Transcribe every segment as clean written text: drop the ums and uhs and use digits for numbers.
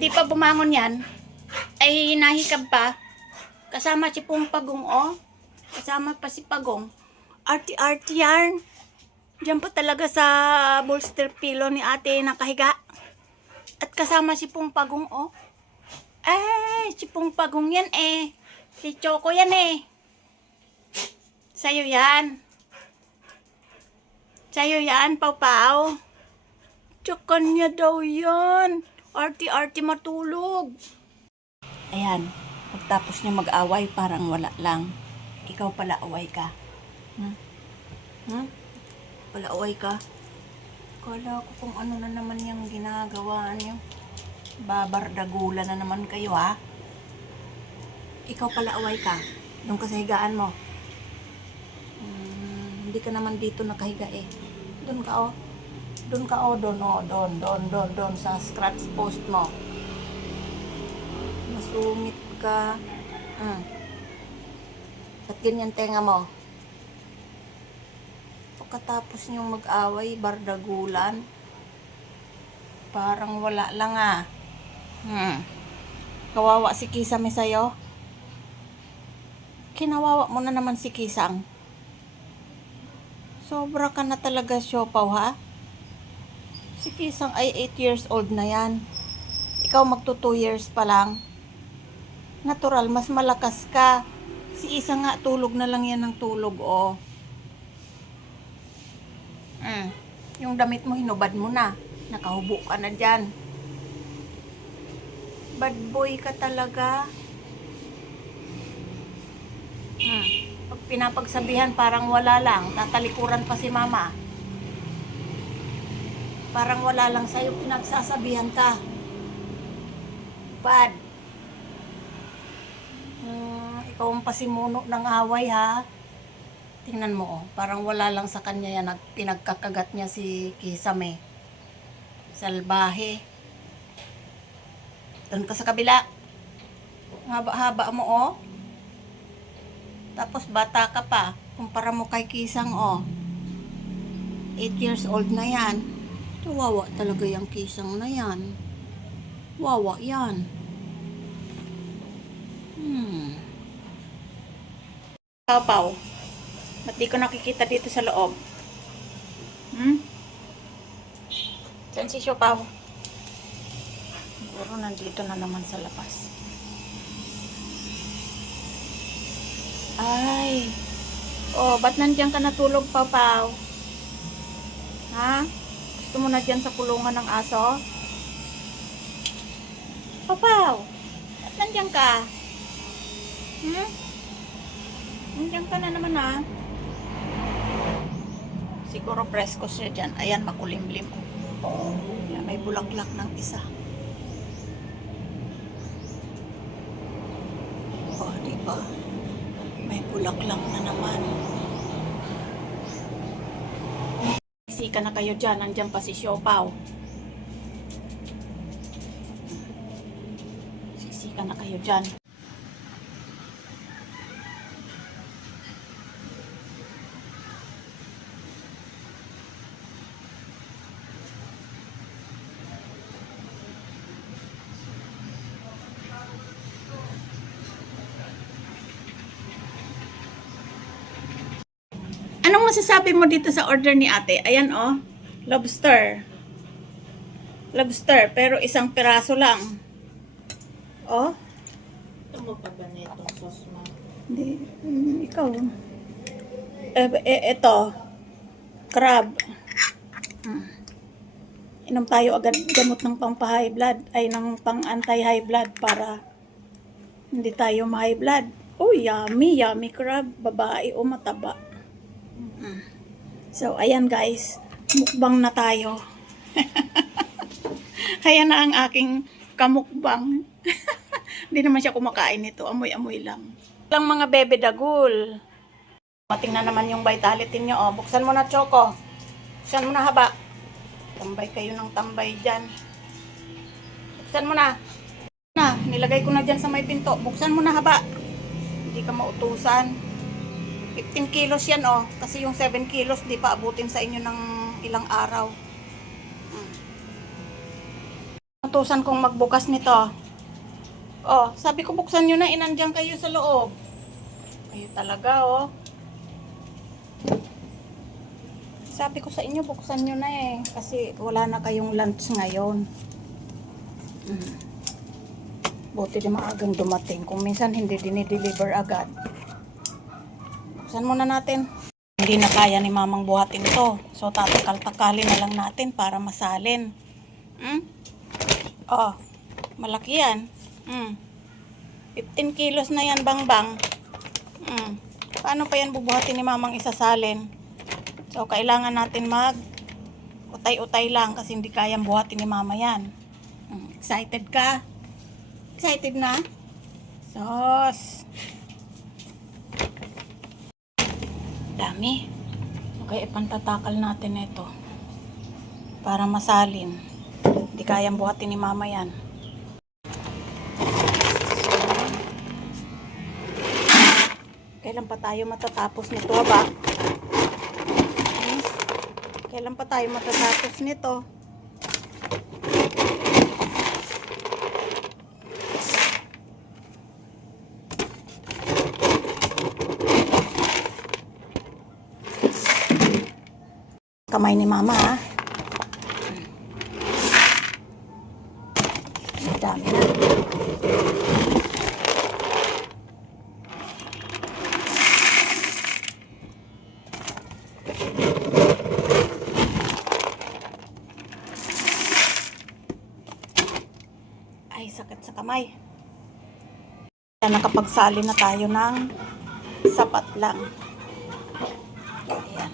hindi pa bumangon yan, ay nahikab pa. Kasama si Pong Pagong, oh. Kasama pa si Pagong. Arty-arty yarn. Diyan pa talaga sa bolster pillow ni ate nakahiga. At kasama si Pong Pagong, oh. Ay, si Pong Pagong yan eh. Si Choco yan eh. Sa'yo yan. Sa'yo yan, Pau-Pau. Tsaka niya daw yan. Arty-arty matulog. Ayan. Pagtapos niya mag-away, parang wala lang. Ikaw pala away ka. Pala away ka. Kala ko kung ano na naman yung ginagawa niyo. Babardagulan na naman kayo, ha? Ikaw pala away ka. Doon ka sa higaan mo. Hindi ka naman dito nakahiga eh. Doon ka, oh. Doon ka, oh. Doon, oh. Doon. Sa scratch post mo. Masungit ka. Ba't ganyan tenga mo? Pagkatapos niyong mag-away, bardagulan. Parang wala lang, ah. Kawawa si Kisame sa'yo. Kinawawa mo na naman si Kisang. Sobra ka na talaga, Siopaw, ha? Si Kisang ay 8 years old na yan. Ikaw magto 2 years pa lang. Natural, mas malakas ka. Si Isa nga, tulog na lang yan ng tulog, oh. Yung damit mo, hinubad mo na. Nakahubo ka na dyan. Bad boy ka talaga. Pag pinapagsabihan, parang wala lang. Tatalikuran pa si mama. Parang wala lang sa'yo, pinagsasabihan ka. Bad. Ikaw ang pasimuno ng away, ha? Tingnan mo, oh. Parang wala lang sa kanya yan. Pinagkakagat niya si Kisame. Salbahe. Doon ka sa kabila. Haba-haba mo, oh. Tapos bata ka pa. Kumpara mo kay Kisang, oh. 8 years old na yan. Wawa talaga yung Kisang na yan. Wawa yan. Pau-Pau. Ba't di ko nakikita dito sa loob? Saan si Siopaw? Siguro nandito na naman sa labas. Ay. Oh, ba't nandiyan ka natulog, Pau-Pau? Ha? Gusto mo na dyan sa kulungan ng aso? Pau-Pau, ba't nandiyan ka? Nandiyan ka na naman, ha? Siguro presko siya dyan. Ayan, makulimlim. Ayan, may bulaklak ng isa. Oh, diba? May bulaklak na naman. Sika na kayo dyan. Nandiyan pa si Siopaw. Sisika na kayo dyan. Anong masasabi mo dito sa order ni ate? Ayan, oh. Lobster. Lobster, pero isang piraso lang. Oh. Ito mo pa ba na itong sauce mo? Hindi. Ikaw. Ito. Crab. Inom tayo agad gamot ng pang-high blood. Ay, ng pang-anti-high blood para hindi tayo ma-high blood. Oh, yummy. Yummy crab. Babae o mataba. So, ayan guys, mukbang na tayo. Ayan na ang aking kamukbang. Hindi naman siya kumakain nito, amoy-amoy lang. Lang mga bebe dagul. Mating na naman yung vitality nyo, oh. Buksan mo na, Choco. Buksan mo na, haba. Tambay kayo ng tambay dyan. Buksan mo na. Nilagay ko na dyan sa may pinto. Buksan mo na, haba. Hindi ka mautusan. 15 kilos yan, oh. Kasi yung 7 kilos, di pa abutin sa inyo ng ilang araw. Utusan kong magbukas nito. Oh, sabi ko buksan nyo na, inandyan kayo sa loob. Ayun talaga, oh. Sabi ko sa inyo, buksan nyo na eh. Kasi wala na kayong lunch ngayon. Buti di maagang dumating. Kung minsan hindi dinideliver agad. Buksan muna natin. Hindi na kaya ni mamang buhatin ito. So tatakal-takalin na lang natin para masalin. Oh, malaki yan. 15 kilos na yan, bang-bang. Paano pa yan bubuhatin ni mamang isasalin? So, kailangan natin utay-utay lang kasi hindi kayang buhatin ni mama yan. Excited ka? Excited na? Sos! Dami. Okay, ipantatakal natin ito. Para masalin. Hindi kayang buhatin ni mama yan. Kailan pa tayo matatapos nito, ba? Kailan pa tayo matatapos nito? Kamay ni mama, ha? Ang dami na. Ay, sakit sa kamay. Nakapagsali na tayo ng sapat lang. Ayan.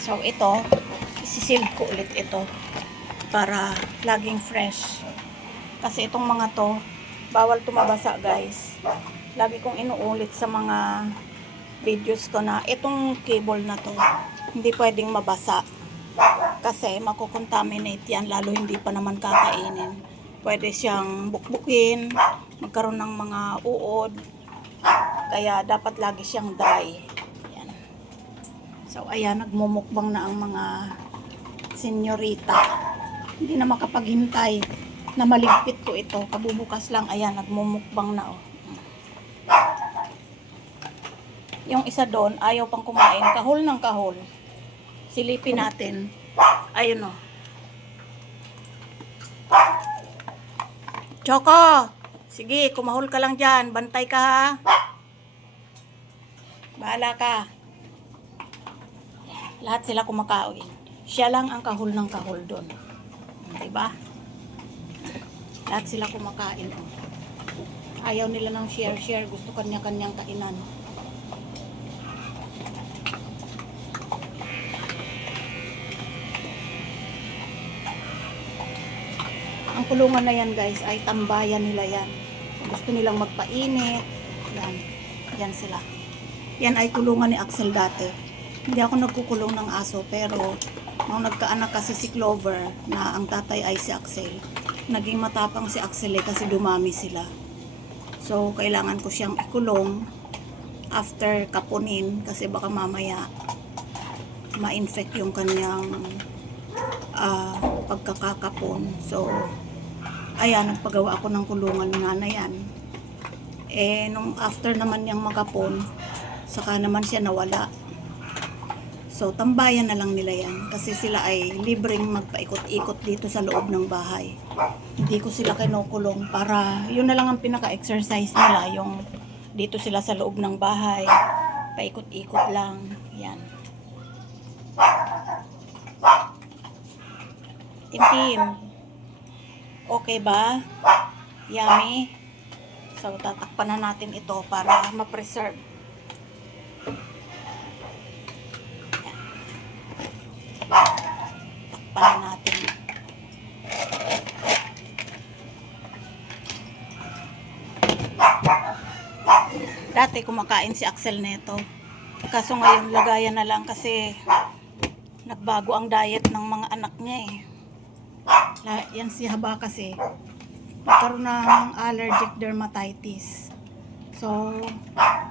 So, ito, isisil ko ulit ito para laging fresh. Kasi itong mga to, bawal tumabasa, guys. Lagi kong inuulit sa mga videos ko na itong cable na to, hindi pwedeng mabasa. Kasi makukontaminate yan, lalo hindi pa naman kakainin. Pwede siyang bukbukin, magkaroon ng mga uod. Kaya dapat lagi siyang dry. Ayan. So ayan, nagmumukbang na ang mga senyorita. Hindi na makapaghintay na maligpit ko ito. Kabubukas lang, ayan, nagmumukbang na, oh. Yung isa doon, ayaw pang kumain. Kahol ng kahol. Silipin natin. Ayun, oh. Choco! Sige, kumahol ka lang dyan. Bantay ka, ha? Bahala ka. Lahat sila kumakain. Siya lang ang kahol ng kahol doon. Diba? Lahat sila kumakain. Ayaw nila ng share-share. Gusto kanya-kanyang kainan. Ang kulungan na yan, guys, ay tambayan nila yan. Gusto nilang magpainit. Yan. Yan sila. Yan ay kulungan ni Axel dati. Hindi ako nagkukulong ng aso, pero nung nagkaanak kasi si Clover, na ang tatay ay si Axel, naging matapang si Axel kasi dumami sila. So, kailangan ko siyang ikulong after kapunin kasi baka mamaya ma-infect yung kanyang pagkakakapon. So, ayan, nagpagawa ako ng kulungan nga na yan. Eh, nung after naman niyang makapon, saka naman siya nawala. So, tambayan na lang nila yan. Kasi sila ay libreng magpaikot-ikot dito sa loob ng bahay. Hindi ko sila kinukulong para, yun na lang ang pinaka-exercise nila. Yung dito sila sa loob ng bahay. Paikot-ikot lang. Yan. Tim-tim. Okay ba? Yummy. So, tatakpan na natin ito para ma-preserve. Takpan na natin. Dati kumakain si Axel nito. Kaso ngayon lagayan na lang kasi nagbago ang diet ng mga anak niya eh. Yan si Haba kasi nagkaroon ng allergic dermatitis. So,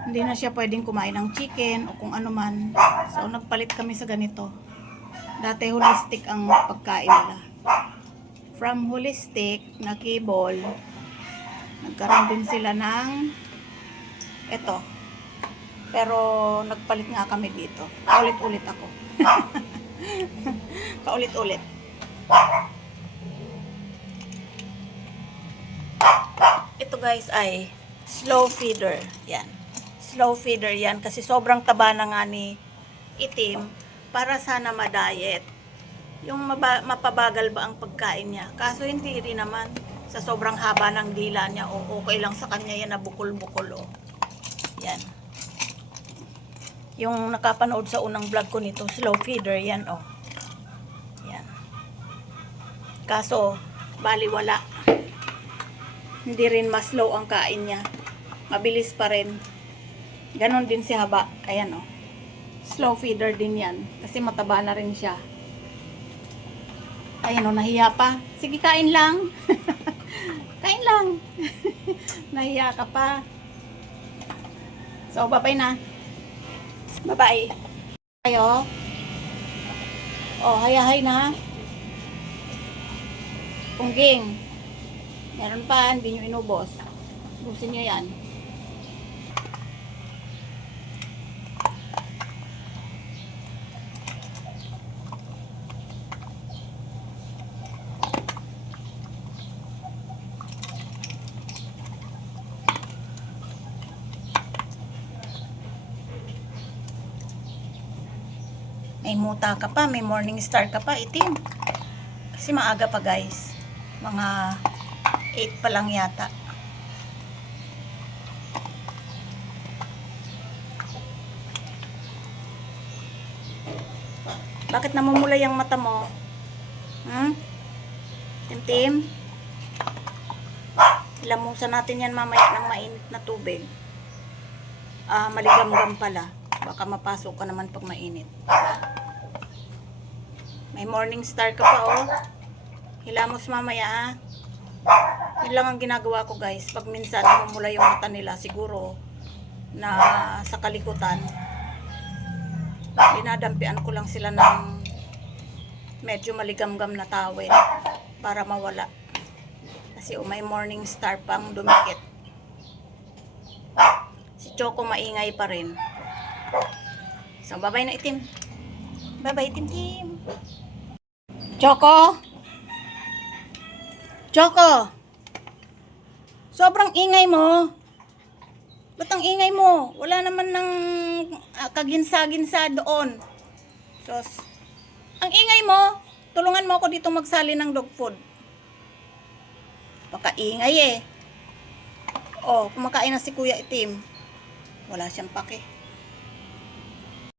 hindi na siya pwedeng kumain ng chicken o kung ano man. So, nagpalit kami sa ganito. Dati holistic ang pagkain nila. from Holistic na cable, nagkaroon din sila ng eto. Pero nagpalit nga kami dito. Paulit-ulit ako. Paulit-ulit. Ito guys ay slow feeder. Yan. Slow feeder yan kasi sobrang taba na nga ni Itim para sana ma-diet. Yung mapabagal ba ang pagkain niya. Kaso hindi rin naman. Sa sobrang haba ng dila niya, o okay lang sa kanya yan na bukol-bukol. O. Yan. Yung nakapanood sa unang vlog ko nito, slow feeder, yan o. Yan. Kaso, baliwala. Hindi rin mas slow ang kain niya. Mabilis pa rin. Ganon din si haba. Ayan o. Slow feeder din yan. Kasi mataba na rin siya. Ayan o, nahiya pa. Sige, kain lang. Kain lang. Nahiya ka pa. So, bye-bye na. Bye-bye. Ayo. Oh, hayahay na. Pungging. Meron pa, hindi nyo inubos. Ubusin nyo yan. May muta ka pa, may morning star ka pa, Itim. Kasi maaga pa guys. Mga 8 pa lang yata. Bakit namumula yung mata mo? Tim-tim? Ilamusan natin yan mamaya ng mainit na tubig. Maligam-gam pala. Baka mapasok ka naman pag mainit. May morning star ka pa, oh. Hilamos mamaya, Yun lang ang ginagawa ko, guys. Pag minsan namumula yung mata nila, siguro na sa kalikutan, dinadampian ko lang sila ng medyo maligamgam na tawel para mawala. Kasi may morning star pang dumikit. Si Choco maingay pa rin. So, bye-bye na, Itim. Bye-bye, Tim-Tim. Choco? Choco? Sobrang ingay mo. Ba't ang ingay mo? Wala naman ng kaginsa-ginsa doon. Sos. Ang ingay mo. Tulungan mo ako dito magsali ng dog food. Baka ingay eh. Oh, kumakain na si Kuya Itim. Wala siyang pake.